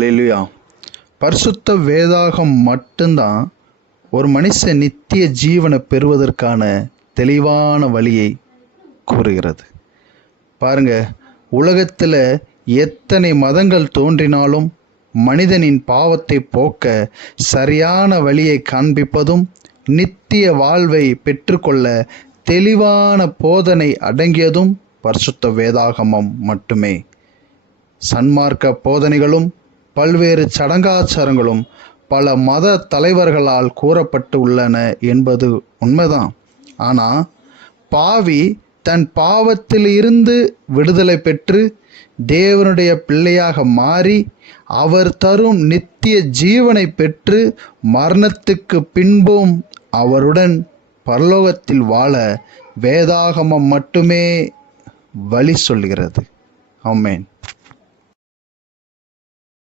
அல்லேலூயா. பரிசுத்த வேதாகம் மட்டும்தான் ஒரு மனுஷன் நித்திய ஜீவனை பெறுவதற்கான தெளிவான வழியை கூறுகிறது. பாருங்க, உலகத்தில் எத்தனை மதங்கள் தோன்றினாலும் மனிதனின் பாவத்தை போக்க சரியான வழியை காண்பிப்பதும் நித்திய வாழ்வை பெற்றுக்கொள்ள தெளிவான போதனை அடங்கியதும் பரிசுத்த வேதாகமம் மட்டுமே. சன்மார்க்க போதனைகளும் பல்வேறு சடங்காச்சாரங்களும் பல மத தலைவர்களால் கூறப்பட்டு உள்ளன என்பது உண்மைதான். ஆனால் பாவி தன் பாவத்தில் இருந்து விடுதலை பெற்று தேவனுடைய பிள்ளையாக மாறி அவர் தரும் நித்திய ஜீவனை பெற்று மரணத்துக்கு பின்பும் அவருடன் பரலோகத்தில் வாழ வேதாகமம் மட்டுமே வழி சொல்கிறது. ஆமென்.